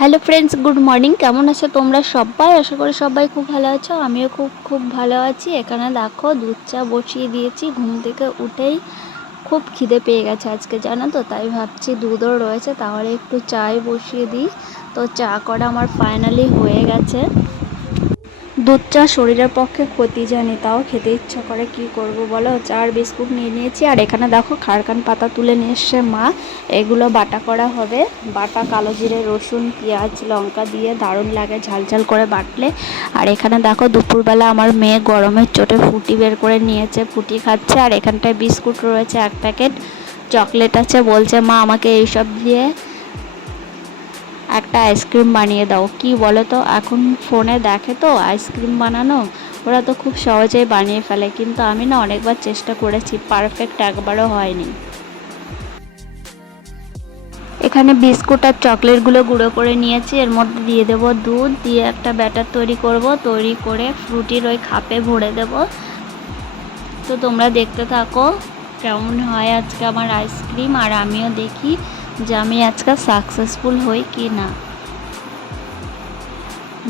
Hello friends, good morning. কেমন আছো তোমরা সবাই? আশা করি সবাই খুব ভালো আছো। আমিও খুব ভালো আছি। এখানে দেখো দুধ চা বসিয়ে দিয়েছি। ঘুম থেকে উঠেই খুব খিদে পেয়ে গেছে আজকে, জানো তো। তাই ভাবছি দুধও রয়েছে, তাহলে একটু চাই বসিয়ে দিই। তো চা করা আমার ফাইনালি হয়ে গেছে। দুধ চা শরীরের পক্ষে ক্ষতি জানি, তাও খেতে ইচ্ছা করে, কি করব বলো। চা আর বিস্কুট নিয়ে নিয়েছি। আর এখানে দেখো খারকান পাতা তুলে নিয়ে এসছে মা। এগুলো বাটা করা হবে। বাটা কালো জিরে, রসুন, পেঁয়াজ, লঙ্কা দিয়ে দারুণ লাগে ঝাল ঝাল করে বাটলে। আর এখানে দেখো দুপুরবেলা আমার মেয়ে গরমের চোটে ফুটি বের করে নিয়েছে, ফুটি খাচ্ছে। আর এখানটায় বিস্কুট রয়েছে 1 প্যাকেট, চকলেট আছে। বলছে মা আমাকে এইসব দিয়ে একটা আইসক্রিম বানিয়ে দাও। কি বলো তো, এখন ফোনে দেখে তো আইসক্রিম বানানো, ওরা তো খুব সহজেই বানিয়ে ফেলে। কিন্তু আমি না অনেকবার চেষ্টা করেছি, পারফেক্ট একবারও হয়নি। এখানে বিস্কুট আর চকলেটগুলো গুঁড়ো করে নিয়েছি। এর মধ্যে দিয়ে দেবো দুধ, দিয়ে একটা ব্যাটার তৈরি করব। তৈরি করে ফ্রুটির ওই কাপে ভরে দেব। তো তোমরা দেখতে থাকো কেমন হয় আজকে আমার আইসক্রিম, আর আমিও দেখি যে আমি আজকে সাকসেসফুল হই কি না।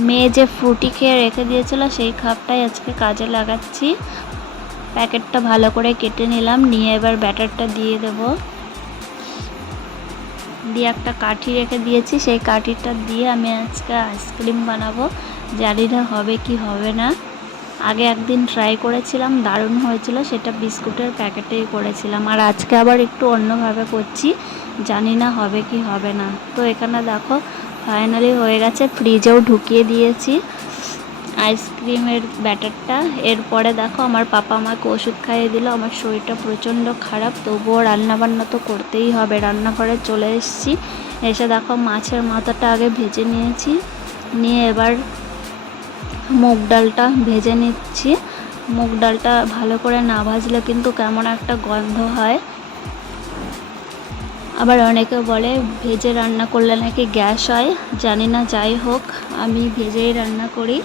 মেয়ে যে ফ্রুটি খেয়ে রেখে দিয়েছিল, সেই কাপটাই আজকে কাজে লাগাচ্ছি। প্যাকেটটা ভালো করে কেটে নিলাম, নিয়ে এবার ব্যাটারটা দিয়ে দেব। দিয়ে একটা কাঠি রেখে দিয়েছি, সেই কাঠিটা দিয়ে আমি আজকে আইসক্রিম বানাবো। জানি না হবে কি হবে না। আগে একদিন ট্রাই করেছিলাম, দারুণ হয়েছিল। সেটা বিস্কুটের প্যাকেটেই করেছিলাম। আর আজকে আবার একটু অন্যভাবে করছি, জানি না হবে কি হবে না। তো এখানে দেখো ফাইনালি হয়ে গেছে। ফ্রিজেও ঢুকিয়ে দিয়েছি আইসক্রিমের ব্যাটারটা। এরপরে দেখো আমার পাপা আমাকে ওষুধ খাইয়ে দিল। আমার শরীরটা প্রচণ্ড খারাপ, তবুও রান্নাবান্না তো করতেই হবে। রান্নাঘরে চলে এসেছি। এসে দেখো মাছের মাথাটা আগে ভেজে নিয়েছি, নিয়ে এবার মুগ ডালটা ভেজে নিচ্ছি। মুগ ডালটা ভালো করে না ভাজলে কিন্তু কেমন একটা গন্ধ হয়। আবার অনেকে বলে ভেজে রান্না করলে নাকি গ্যাস হয়, জানি না। যাই হোক, আমি ভেজেই রান্না করি।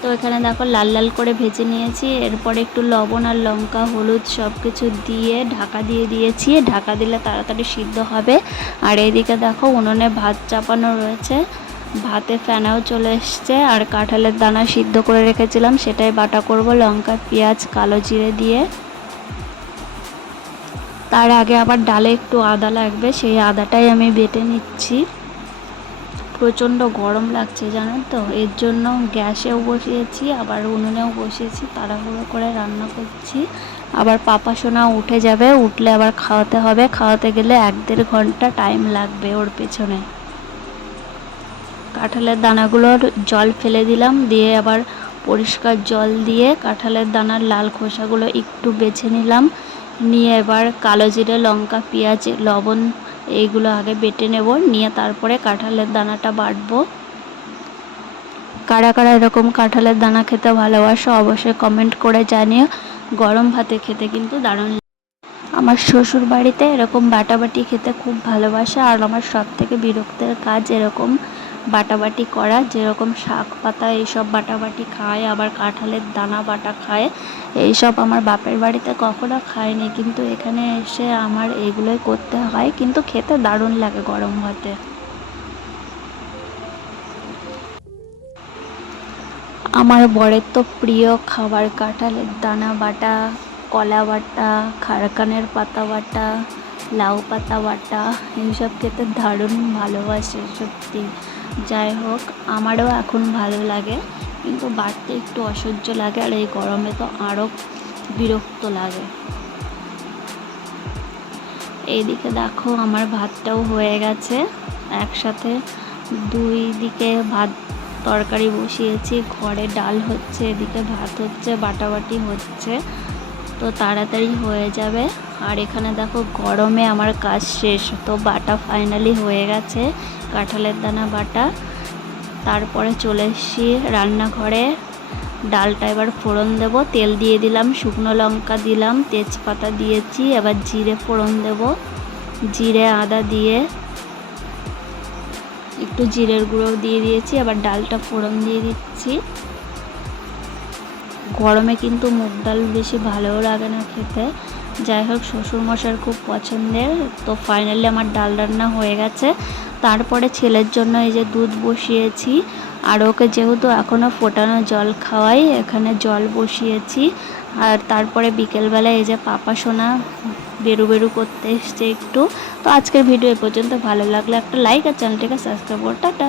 তো এখানে দেখো লাল লাল করে ভেজে নিয়েছি। এরপরে একটু লবণ আর লঙ্কা, হলুদ সব কিছু দিয়ে ঢাকা দিয়ে দিয়েছি। ঢাকা দিলে তাড়াতাড়ি সিদ্ধ হবে। আর এইদিকে দেখো উনুনে ভাত চাপানো রয়েছে, ভাতে ফেনাও চলে এসছে। আর কাঁঠালের দানা সিদ্ধ করে রেখেছিলাম, সেটাই বাটা করব লঙ্কা, পেঁয়াজ, কালো জিরে দিয়ে। তার আগে আবার ডালে একটু আদা লাগবে, সেই আদাটাই আমি বেটে নিচ্ছি। প্রচণ্ড গরম লাগছে জানো তো, এর জন্য গ্যাসেও বসিয়েছি, আবার উনুনেও বসিয়েছি। তাড়াহুড়ো করে রান্না করছি। আবার পাপা সোনা উঠে যাবে, উঠলে আবার খাওয়াতে হবে। খাওয়াতে গেলে 1-1.5 ঘন্টা টাইম লাগবে ওর পেছনে। কাঁঠালের দানাগুলোর জল ফেলে দিলাম, দিয়ে আবার পরিষ্কার জল দিয়ে কাঁঠালের দানার লাল খোসাগুলো একটু বেছে নিলাম। নিয়ে এবার কালো জিরে, লঙ্কা, পেঁয়াজ, লবণ এইগুলো আগে বেটে নেব, নিয়ে তারপরে কাঁঠালের দানাটা বাটবো। কারা কারা এরকম কাঁঠালের দানা খেতে ভালোবাসো অবশ্যই কমেন্ট করে জানিও। গরম ভাতে খেতে কিন্তু দারুণ। আমার শ্বশুর বাড়িতে এরকম বাটাবাটি খেতে খুব ভালোবাসে। আর আমার সব থেকে বিরক্তের কাজ এরকম বাটাবাটি করা। যেরকম শাক পাতা এইসব বাটাবাটি খায়, আবার কাঁঠালের দানা বাটা খায়, এইসব আমার বাপের বাড়িতে কখনো খায়নি। কিন্তু এখানে এসে আমার এগুলোই করতে হয়, কিন্তু খেতে দারুণ লাগে গরম ভাতে। আমার বরের তো প্রিয় খাবার কাঁঠালের দানা বাটা, কলা বাটা, খারকানের পাতা বাটা, লাউ পাতা বাটা, এইসব খেতে দারুণ ভালোবাসে সত্যি। যাই হোক, আমারও এখন ভালো লাগে, কিন্তু বাড়তে একটু অসহ্য লাগে। আর এই গরমে তো আরও বিরক্ত লাগে। এইদিকে দেখো আমার ভাতটাও হয়ে গেছে। একসাথে 2 দিকে ভাত তরকারি বসিয়েছি। ঘরে ডাল হচ্ছে, এদিকে ভাত হচ্ছে, বাটাবাটি হচ্ছে, তো তাড়াতাড়ি হয়ে যাবে। আর এখানে দেখো গরমে আমার কাজ শেষ, তো বাটা ফাইনালি হয়ে গেছে, কাঁঠালের দানা বাটা। তারপরে চলে এসেছি রান্নাঘরে। ডালটা এবার ফোড়ন দেব। তেল দিয়ে দিলাম, শুকনো লঙ্কা দিলাম, তেজপাতা দিয়েছি। এবার জিরে ফোড়ন দেব। জিরে আদা দিয়ে একটু জিরের গুঁড়ো দিয়ে দিয়েছি। আবার ডালটা ফোড়ন দিয়ে দিচ্ছি। গরমে কিন্তু মুগ ডাল বেশি ভালোও লাগে না খেতে। যাই হোক, শ্বশুরমশাইয়ের খুব পছন্দের। তো ফাইনালি আমার ডাল রান্না হয়ে গেছে। তারপরে ছেলের জন্য এই যে দুধ বসিয়েছি, আর ওকে যেহেতু এখনও ফোটানো জল খাওয়াই, এখানে জল বসিয়েছি। আর তারপরে বিকেলবেলা এই যে পাপা সোনা বেরু বেরু করতে এসছে একটু। তো আজকের ভিডিও এ পর্যন্ত, ভালো লাগলে একটা লাইক আর চ্যানেলটাকে সাবস্ক্রাইব করো। টাটা।